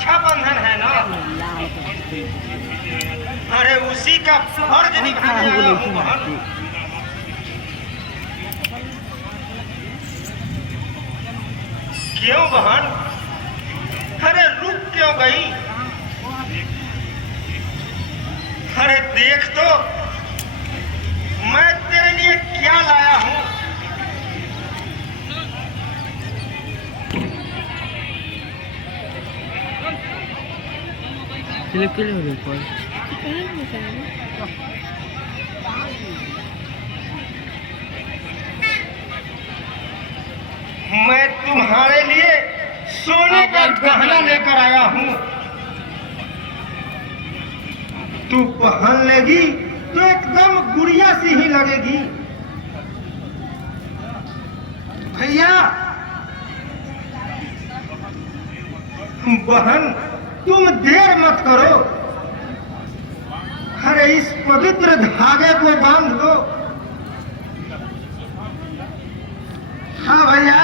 रक्षाबंधन है ना, अरे उसी का फर्ज निभाने आया हूँ बहन। क्यों बहन, अरे रुक क्यों गई? अरे देख तो मैं तेरे लिए क्या लाया हूँ। मैं तुम्हारे लिए सोने का गहना लेकर आया हूँ। तू पहन लेगी तो एकदम गुड़िया सी ही लगेगी। भैया बहन तुम देर मत करो, अरे इस पवित्र धागे को बांध लो। हाँ भैया,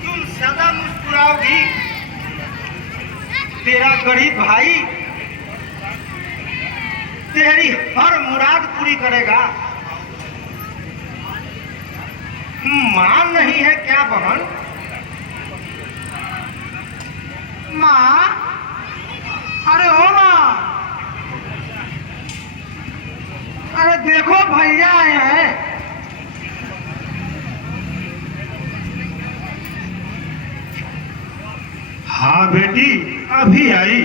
तुम सदा मुस्कुराओगी, तेरा गरीब भाई तेरी हर मुराद पूरी करेगा। मां नहीं है क्या बहन? मां, अरे ओ मां, अरे देखो भैया आए हैं। हाँ बेटी अभी आई।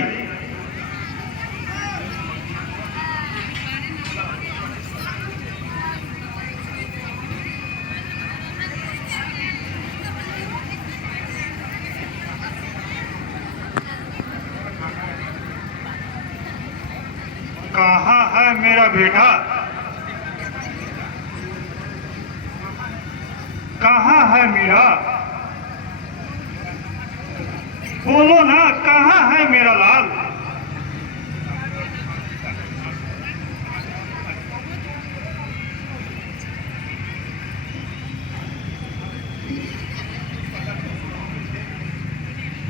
कहाँ है मेरा बेटा? कहाँ है मीरा? बोलो ना, कहाँ है मेरा लाल?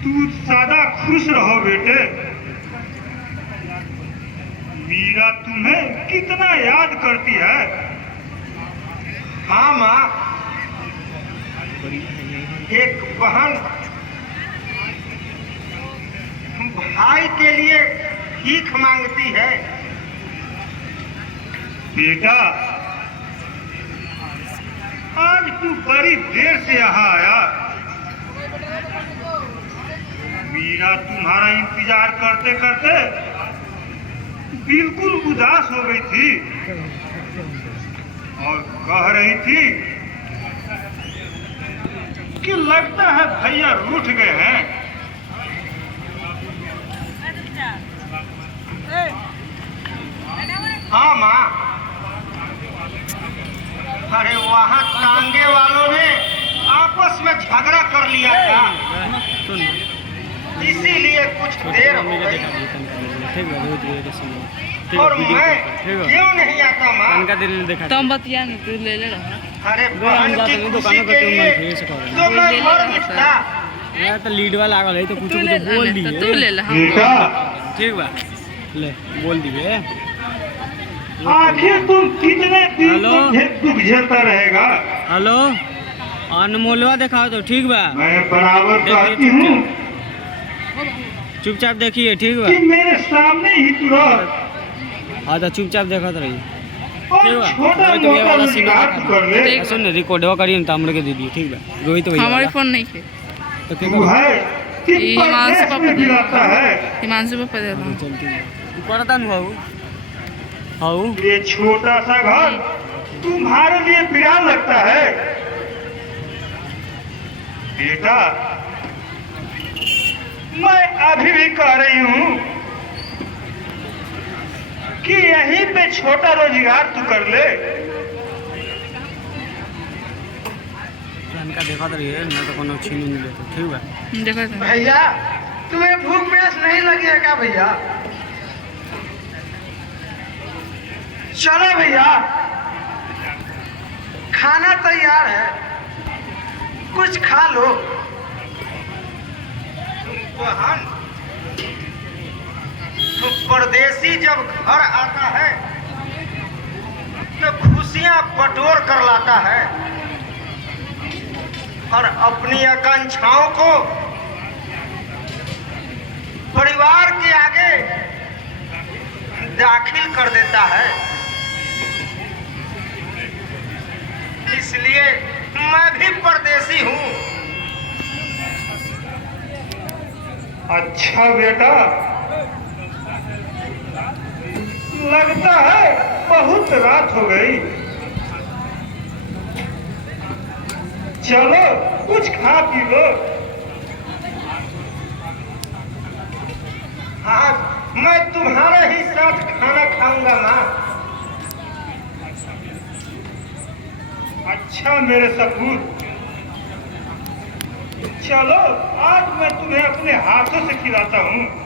तू सदा खुश रहो बेटे। मीरा तुम्हें कितना याद करती है। हाँ माँ, एक बहन भाई के लिए भीख मांगती है। बेटा आज तू बड़ी देर से यहाँ आया। मीरा तुम्हारा इंतजार करते करते बिल्कुल उदास हो गई थी और कह रही थी कि लगता है भैया रूठ गए हैं। हाँ माँ, अरे वहाँ टांगे वालों ने आपस में झगड़ा कर लिया था, इसीलिए कुछ देर हो गई। और मैं क्यों नहीं आता माँ? तुम बतिया नहीं, तू ले ले। अरे बहन की खुशी के लिए तो मैं मर मिटता। यार तो लीड वाला आगल है तो कुछ बोल दी। तू ले ले। ठीक बा। ले बोल दिए। आखिर तुम कितने दिन हेलो? दुख झेलता रहेगा? हेलो अनमोलवा दिखाओ तो ठीक बा। मैं बराबर देखिए कहती हूँ चुपचाप देखिए ठीक बा। कि मेरे सामने ही तू रह हाँ तो चुपचाप देखत रही और ठीक बा। छोटा रोहित भैया मोटा वाला सीन रोजगार तू कर ले। सुन रिकॉर्डवा करिए ना हमरे के दे दिए ठीक बा। रोहित भैया हमारे वाला फोन नहीं थे। तो क्या तू करो? है कि ये हिमांशु परदेश पापा में दे गिराता है। हिमांशु पापा दे दो। चल ठीक है तू करता न हाउ ये छोटा सा घर तुम्हारे लिए बिरान लगता है बेटा। मैं अभी भी कह रही हूँ कि यहीं पे छोटा रोजगार तू कर ले। इनका देखा तो रहिए ना तो कोनो छीन नहीं लेते ठीक बा। देखा था। भैया तुम्हें भूख प्यास नहीं लगी है क्या भैया? चलो भैया खाना तैयार है कुछ खा लो। तो परदेसी जब घर आता है तो खुशियां बटोर कर लाता है और अपनी आकांक्षाओं को परिवार के आगे दाखिल कर देता है। इसलिए मैं भी परदेसी हूँ। अच्छा बेटा लगता है बहुत रात हो गई। चलो कुछ खा पी लो। आज मैं तुम्हारा ही साथ खाना खाऊंगा ना। अच्छा मेरे सपूत चलो आज मैं तुम्हें अपने हाथों से खिलाता हूँ।